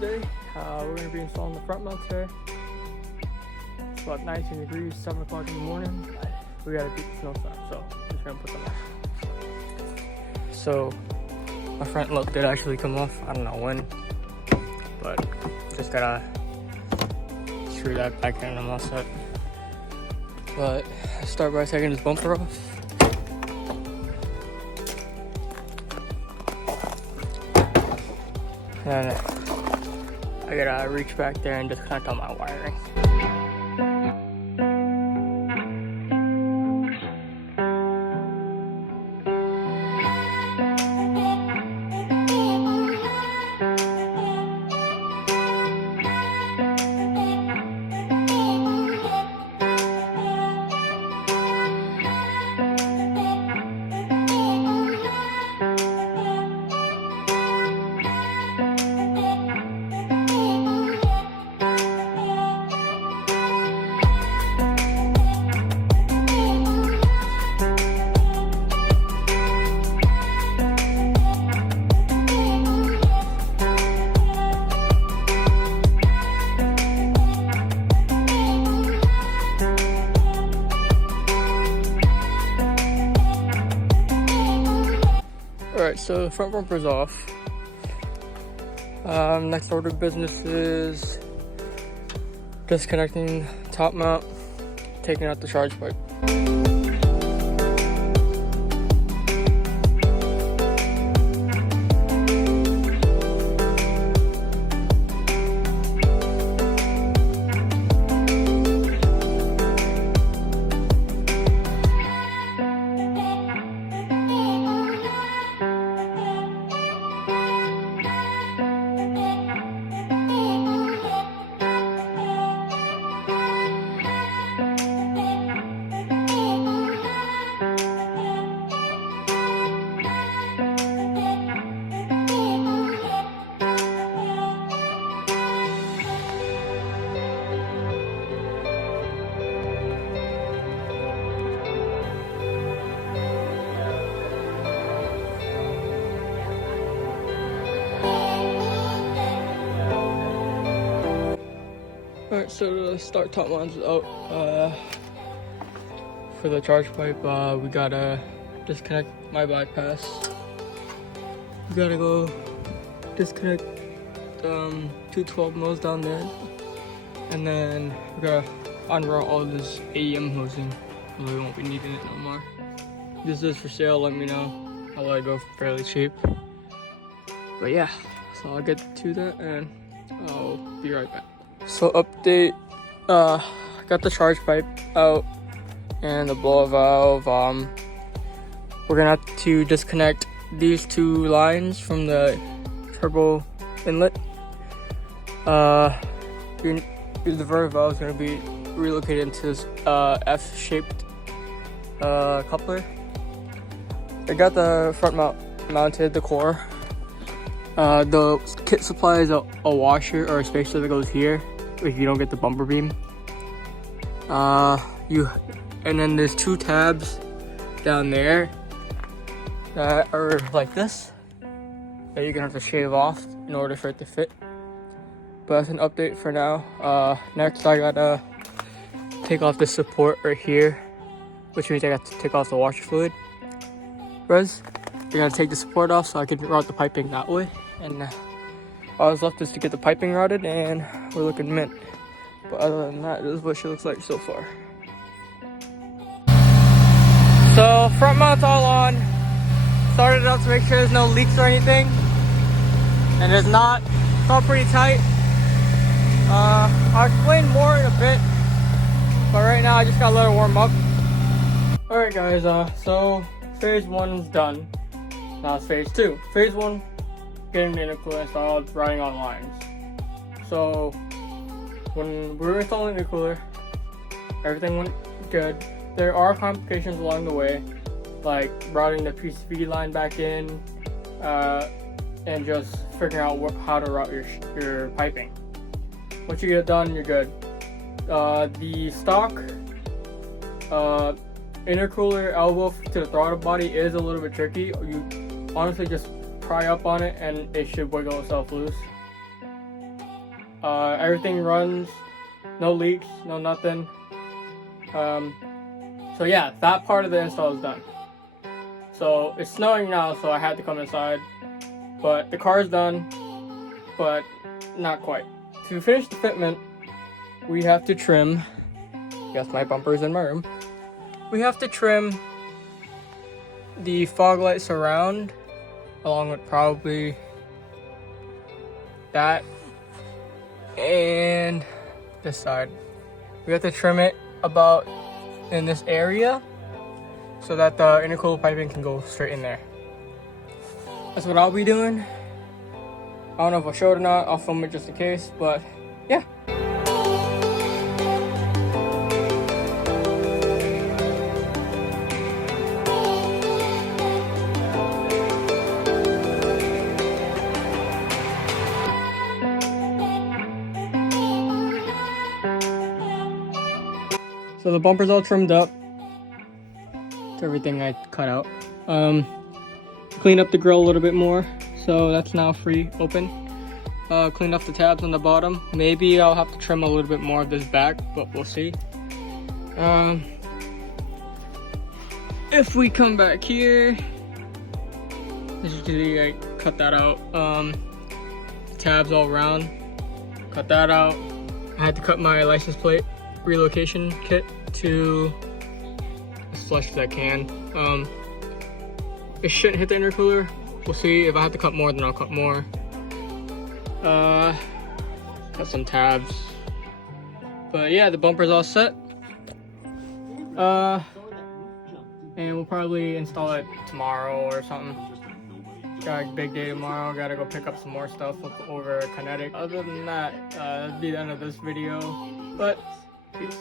today. We're going to be installing the front mount today. It's about 19 degrees, 7 o'clock in the morning. We got to beat the snowstorm, so I'm just going to put them on. So my front look did actually come off. I don't know when, but just gotta screw that back in and I'm all set. But I'll start by taking this bumper off. And I gotta reach back there and disconnect all my wiring. Alright, so the front bumper's off. Next order of business is disconnecting top mount, taking out the charge pipe. Alright, so the start top line's out. For the charge pipe, we gotta disconnect my bypass. We gotta go disconnect 212 mils down there, and then we gotta unroute all this AEM hosing. We won't be needing it no more. This is for sale. Let me know. I'll let it go fairly cheap. But yeah, so I'll get to that and I'll be right back. So update, got the charge pipe out and the blow valve. We're gonna have to disconnect these two lines from the turbo inlet. The reverse valve is gonna be relocated into this F-shaped coupler. I got the front mount mounted, the core. The kit supplies a washer or a spacer that goes here if you don't get the bumper beam. And then there's two tabs down there that are like this that you're gonna have to shave off in order for it to fit. But that's an update for now. Next I gotta take off the support right here, which means I got to take off the washer fluid. Rez, you're gonna take the support off so I can route the piping that way. And all that's left is to get the piping routed and we're looking mint. But other than that, this is what she looks like so far. So front mount's all on. Started it up to make sure there's no leaks or anything. And there's not. It's all pretty tight. I'll explain more in a bit. But right now I just gotta let it warm up. Alright guys, so phase 1 is done. Now it's phase 2. Phase 1, getting the intercooler installed, routing on lines. So when we were installing the intercooler, everything went good. There are complications along the way, like routing the PCB line back in, and just figuring out how to route your piping. Once you get it done, you're good. The stock intercooler elbow to the throttle body is a little bit tricky. You honestly just pry up on it and it should wiggle itself loose. Everything runs, no leaks, no nothing. So yeah, that part of the install is done. So it's snowing now, so I had to come inside. But the car is done, but not quite. To finish the fitment, we have to trim. Yes, my bumper is in my room. We have to trim the fog light surround, along with probably that and this side. We have to trim it about in this area so that the intercooler piping can go straight in there. That's what I'll be doing. I don't know if I showed it or not. I'll film it just in case, but yeah. So the bumper's all trimmed up. It's everything I cut out. Cleaned up the grill a little bit more, so that's now free, open. Cleaned off the tabs on the bottom. Maybe I'll have to trim a little bit more of this back, but we'll see. If we come back here, usually I cut that out. Tabs all around, cut that out. I had to cut my license plate relocation kit to as flush as I can. It shouldn't hit the intercooler. We'll see. If I have to cut more, then I'll cut more. Got some tabs. But yeah, the bumper's all set. And we'll probably install it tomorrow or something. Got a big day tomorrow. Gotta go pick up some more stuff over Kinetic. Other than that, that'll be the end of this video. But peace.